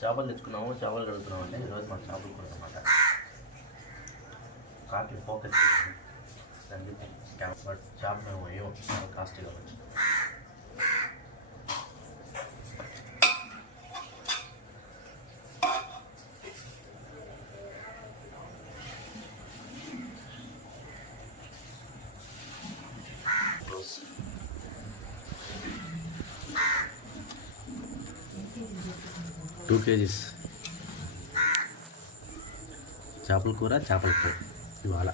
చేపలు తెచ్చుకున్నాము చేపలు కడుగుతున్నాము అండి. ఈరోజు మన చేపలు కూర అనమాట. కాఫీ ఫోకస్ దానికి బట్ చేప మేము ఏమో చాలా కాస్ట్ కాబట్టి. టూ కేజీస్ చేపల కూర చేపల ఫ్రై. ఇవాళ.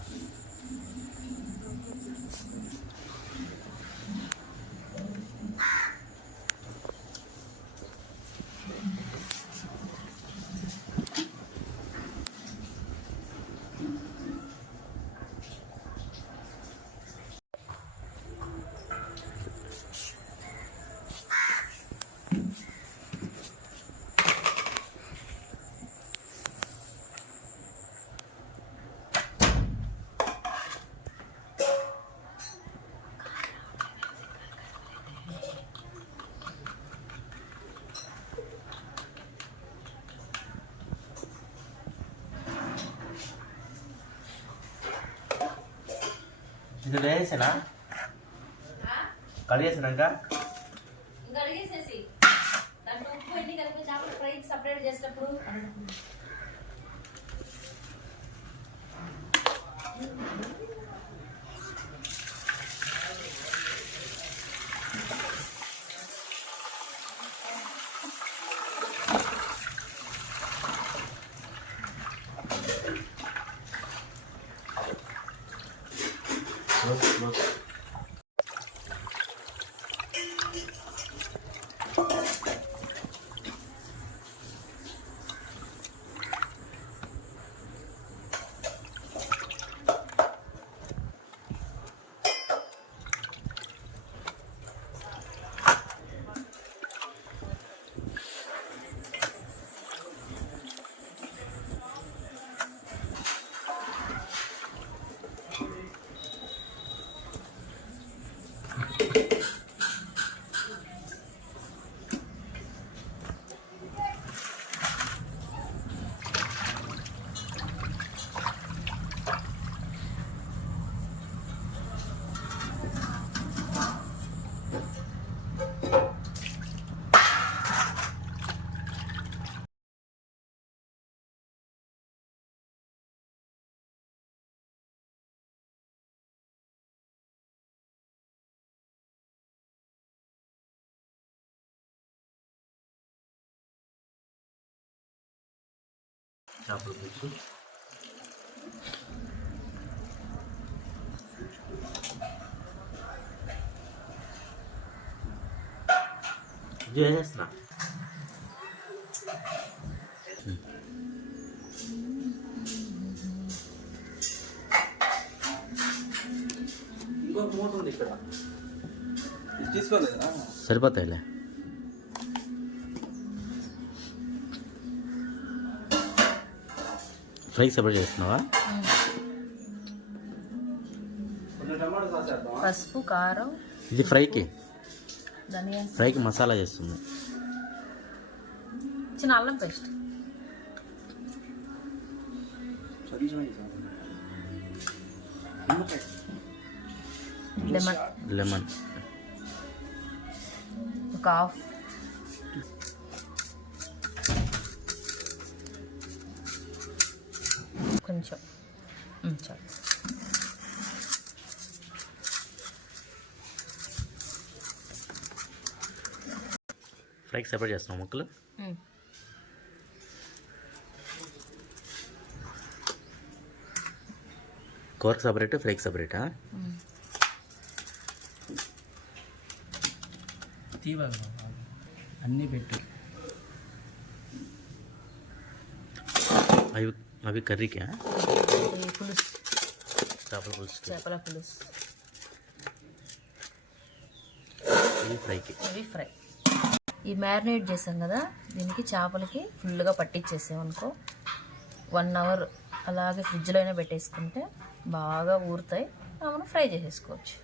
ఇది వేసేనా? కడిగేసినాక? కడిగేసేసి దాంట్లో ఉప్పు ఎన్ని కలిపి చేపలు ఫ్రై సపరేట్ చేసేటప్పుడు చేపల పులుసు ఇది వేసేస్తున్నా ఇంకొక మూట ఉంది ఇక్కడ. సరిపోతాయిలే. ఫ్రై సపరేట్ చేస్తున్నావా? పసుపు కారం. ఇది ఫ్రైకి? ధనియా ఫ్రైకి మసాలా చేస్తుంది. చిన్న అల్లం పేస్ట్. లెమన్. లెమన్. ఒక హాఫ్ కొంచెం. చాలు ఫ్రైకి సపరేట్ చేస్తున్నాం ముక్కలు. కూరకు సపరేట్ ఫ్రైకి సపరేటా. అన్నీ పెట్టు. అవి అవి కర్రీకా? పులుసు. చేపల పులుసు చేపల పులుసు. ఇది ఫ్రైకి. ఇవి ఫ్రై. ఈ మ్యారినేట్ చేసాం కదా దీనికి చేపలకి ఫుల్గా పట్టించేసామనుకో వన్ అవర్ అలాగే ఫ్రిడ్జ్లో అయినా పెట్టేసుకుంటే బాగా ఊరుతాయి. మనం ఫ్రై చేసేసుకోవచ్చు.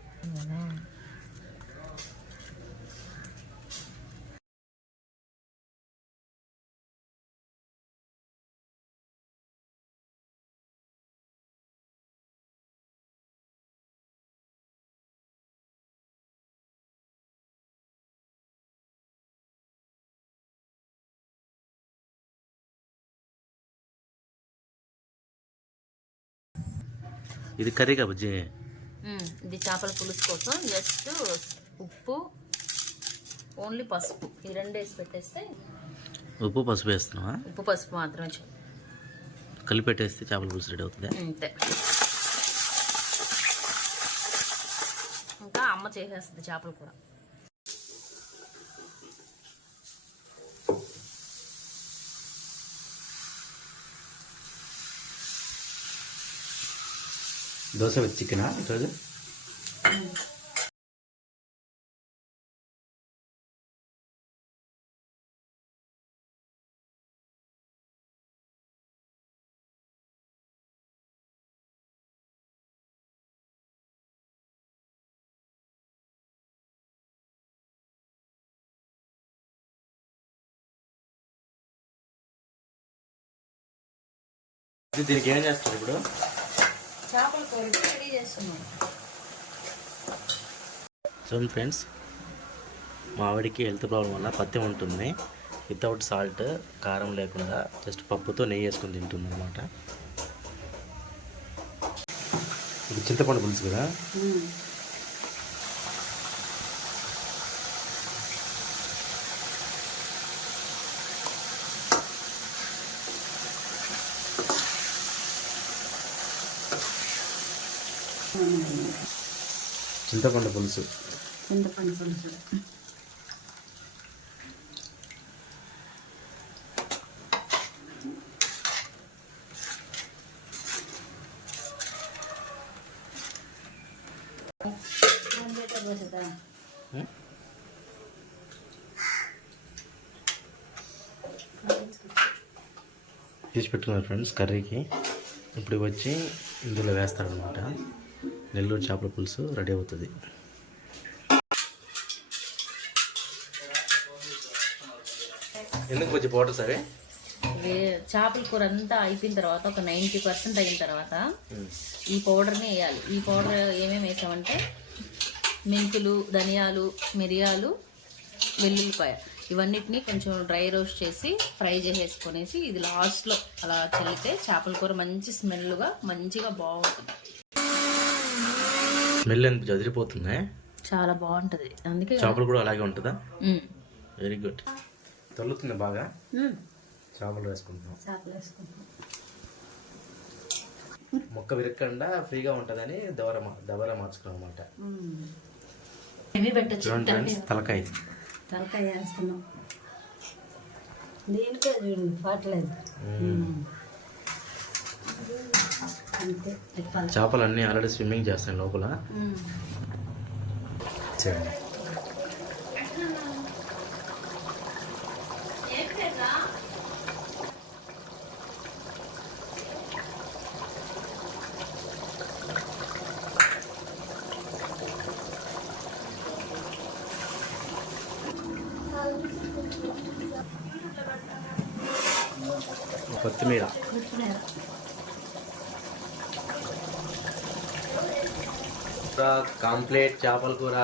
ఇది కర్రీ కా బుజ్జి మ్మ్. ఇది చేపల పులుసు కోసం జస్ట్ ఉప్పు ఓన్లీ పసుపు. ఈ రెండు వేసి పెట్టేస్తే ఉప్పు పసుపు వేస్తున్నావా? ఉప్పు పసుపు మాత్రమే. కలిపి పెట్టేస్తే చేపల పులుసు రెడీ అవుతుంది? అంతే. ఇంకా అమ్మ చేసేస్తుంది చేపల కూర దోశ విత్ చికెనా ఈరోజు? దీనికి ఏం చేస్తారు ఇప్పుడు? చేపల కూర రెడీ చూడండి ఫ్రెండ్స్ మా ఆవిడకి హెల్త్ ప్రాబ్లం వల్ల పత్యం ఉంటుంది వితౌట్ సాల్ట్ కారం లేకుండా జస్ట్ పప్పుతో నెయ్యి వేసుకొని తింటుంది అనమాట ఇది చింతపండు పులుసు కదా? చింతపండు పులుసు. చింతపండు పులుసు? తీసి పెట్టుకున్నారు ఫ్రెండ్స్ కర్రీకి. ఇప్పుడు వచ్చి ఇందులో వేస్తారనమాట నెల్లూరు చేపల పులుసు రెడీ అవుతుంది. ఎందుకు పౌడర్స్ అవి వే- చేపల కూర అంతా అయిపోయిన తర్వాత ఒక నైంటీ పర్సెంట్ అయిన తర్వాత ఈ పౌడర్ని వేయాలి. ఈ పౌడర్ ఏమేమి వేసామంటే మెంతులు ధనియాలు మిరియాలు వెల్లుల్లిపాయ ఇవన్నిటిని కొంచెం డ్రై రోస్ట్ చేసి ఫ్రై చేసేసుకొనేసి ఇది లాస్ట్లో అలా చల్లితే చేపల కూర మంచి స్మెల్గా మంచిగా బాగుంటుంది. స్మెల్ ఎంత చదిరిపోతుంది? చాలా బాగుంటుంది. అందుకే చేపలు కూడా అలాగే ఉంటుందా. వెరీ గుడ్ తొలుతుంది బాగా. చేపలు వేసుకుంటున్నాం. చేపలు వేసుకుంటాం మొక్క విరక్కుండా ఫ్రీగా ఉంటుందని దవర దవర మార్చుకున్నాం అనమాట చూడండి తలకాయ. తలకాయ. వేస్తున్నాం. దీనికే చూడండి తిప్పాలి చేపలు అన్నీ ఆల్రెడీ స్విమ్మింగ్ చేస్తాయి లోపల. చూడండి. కొత్తిమీర కొత్తిమీర. కంప్లీట్ చేపల కూర.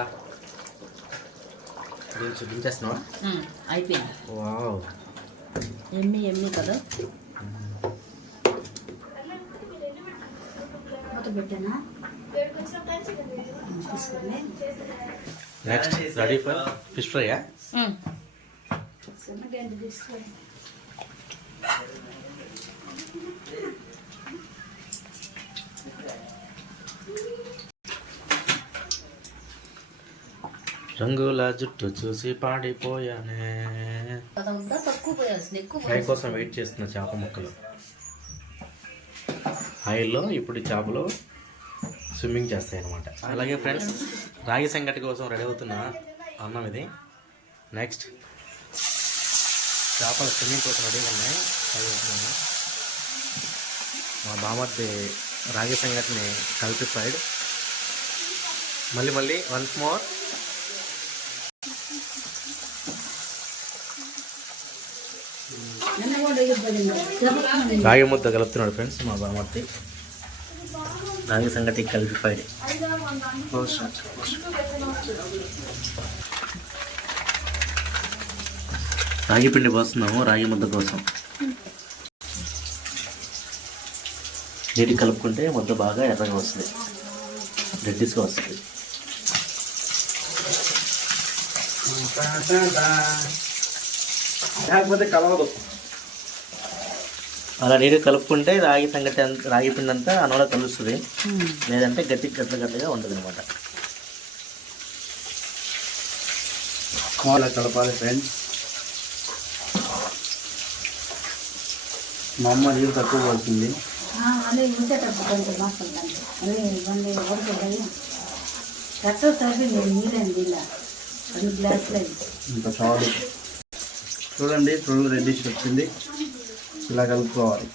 దించు దించేస్తున్నావా ఉమ్. అయిపోయింది. వావ్. ఎమ్మి ఎమ్మి కదా? నెక్స్ట్ రెడీ ఫర్ ఫిష్ ఫ్రైయా ఉమ్. చిన్నగంటి తీసుకొని. రంగుల జుట్టు చూసి పాడిపోయానే. ఫ్రై కోసం వెయిట్ చేస్తున్న చేప ముక్కలు. ఆయిల్లో ఇప్పుడు చేపలు స్విమ్మింగ్ చేస్తాయి అన్నమాట అలాగే ఫ్రెండ్స్ రాగి సంగటి కోసం రెడీ అవుతున్న అన్నం ఇది. నెక్స్ట్ చేపలు స్విమ్మింగ్ కోసం రెడీగా ఉన్నాయి. ఫ్రై అవుతున్నాను మా బామర్ది రాగి సంగటిని కలిపి ఫ్రైడ్ మళ్ళీ మళ్ళీ వన్స్ మోర్ నిన్న కూడా ఇవ్వబడింది చెబుతున్నాను రాగి ముద్ద కలుపుతున్నాడు ఫ్రెండ్స్ మా బామర్తి. రాగి సంగతి కలిపి ఫైడ్ రాగి పిండి పోస్తున్నాము రాగి ముద్ద కోసం. నీటి కలుపుకుంటే ముద్ద బాగా ఎర్రగా వస్తుంది. రెడ్డిస్గా వస్తుంది. లేకపోతే కలవదు. అలా నీటికి కలుపుకుంటే రాగి సంగటి అంత రాగి పిండి అంతా అన్నంలో కలుస్తుంది లేదంటే గట్టి గట్ల గట్టిగా ఉంటుంది అనమాట అలా కలపాలి ఫ్రెండ్స్. మా అమ్మ నీళ్ళు తక్కువ పడుతుంది చూడండి ఫుల్ రెడ్డిష్ వచ్చింది. ఇలా కలుపుకోవాలి.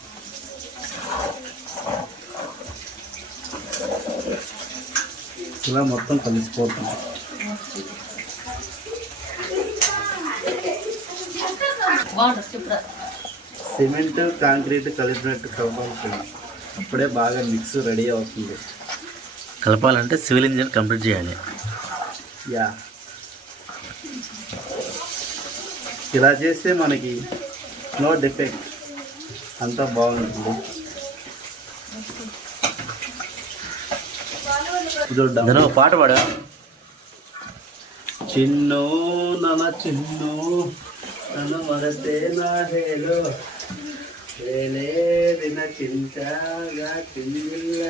ఇలా మొత్తం కలిసిపోతుంది సిమెంట్ కాంక్రీట్ కలిపినట్టు కలపాలి అప్పుడే బాగా మిక్స్ రెడీ అవుతుంది. కలపాలంటే సివిల్ ఇంజిన్ కంప్లీట్ చేయాలి. యా. ఇలా చేస్తే మనకి నో డిఫెక్ట్. అంతా బాగుంటుంది చూద్దాం పాట పాడా. చిన్ను నన్న చిన్ను నన్ను మరతే నా హేలో. వేలేదిన చింతగా చిందిల్ల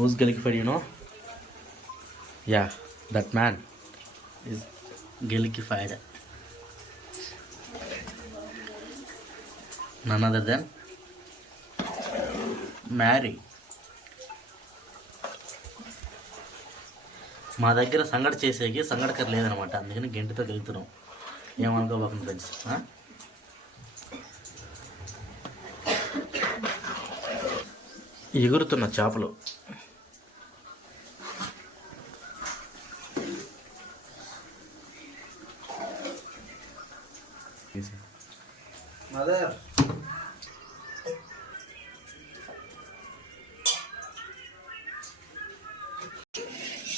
Who's Galified, you know? Yeah, that man is Galified. None other than Mary. మా దగ్గర సంగటి చేసేకి సంగటికర లేదనమాట అందుకని గెంటితో గెలుతున్నాం ఏమనుకోబాకండి ఫ్రెండ్స్ ఎగురుతున్న చేపలు మదర్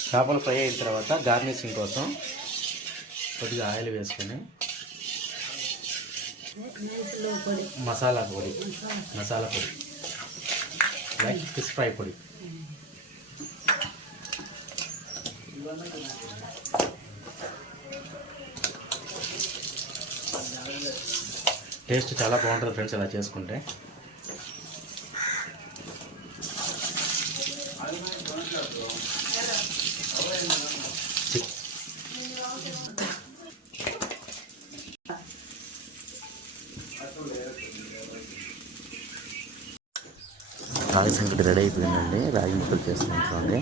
చేపలు ఫ్రై అయిన తర్వాత గార్నిషింగ్ కోసం కొద్దిగా ఆయిల్ వేసుకొని మసాలా పొడి మసాలా పొడి లైక్ ఫిష్ ఫ్రై పొడి. టేస్ట్ చాలా బాగుంటుంది ఫ్రెండ్స్ ఇలా చేసుకుంటే. రాగి సంకటి రెడీ అయిపోయిందండి. రాగి ముక్కలు చేసుకుంటామండి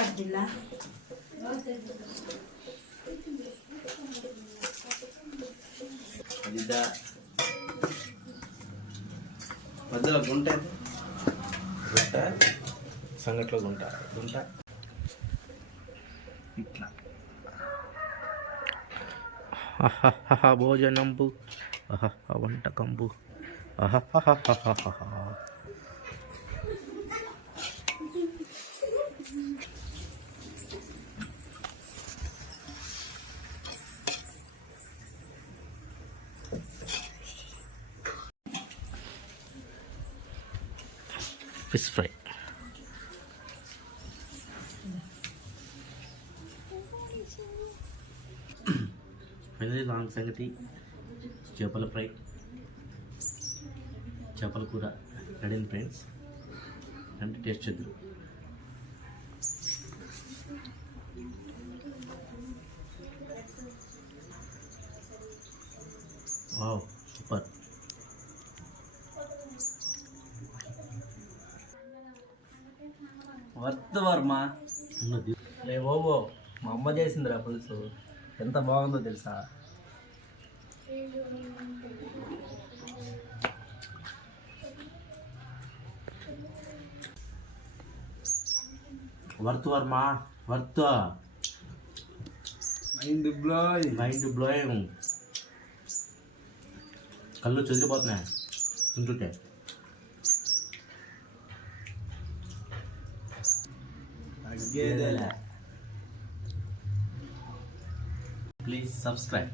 జిల్లా అదిదా మధ్యలో గుంట ఎంత? గుంట సంగట్లో గుంట గుంట ఇట్లా అహహహ భోజనంబు అహహ వంటకంబు అహహహహహహ సంగతి చేపల ఫ్రై చేపల కూర రెడీ ఫ్రెండ్స్ అంటే టేస్ట్ చేద్దరు వావ్ సూపర్ వర్త్ వర్మ రే బాబో మా అమ్మ చేసిందిరా పులుసు. ఎంత బాగుందో తెలుసా? Worth Varma worth. Mind blowing mind blowing కళ్ళు చెదిరిపోతున్నాయి. తింటుంటే. Please subscribe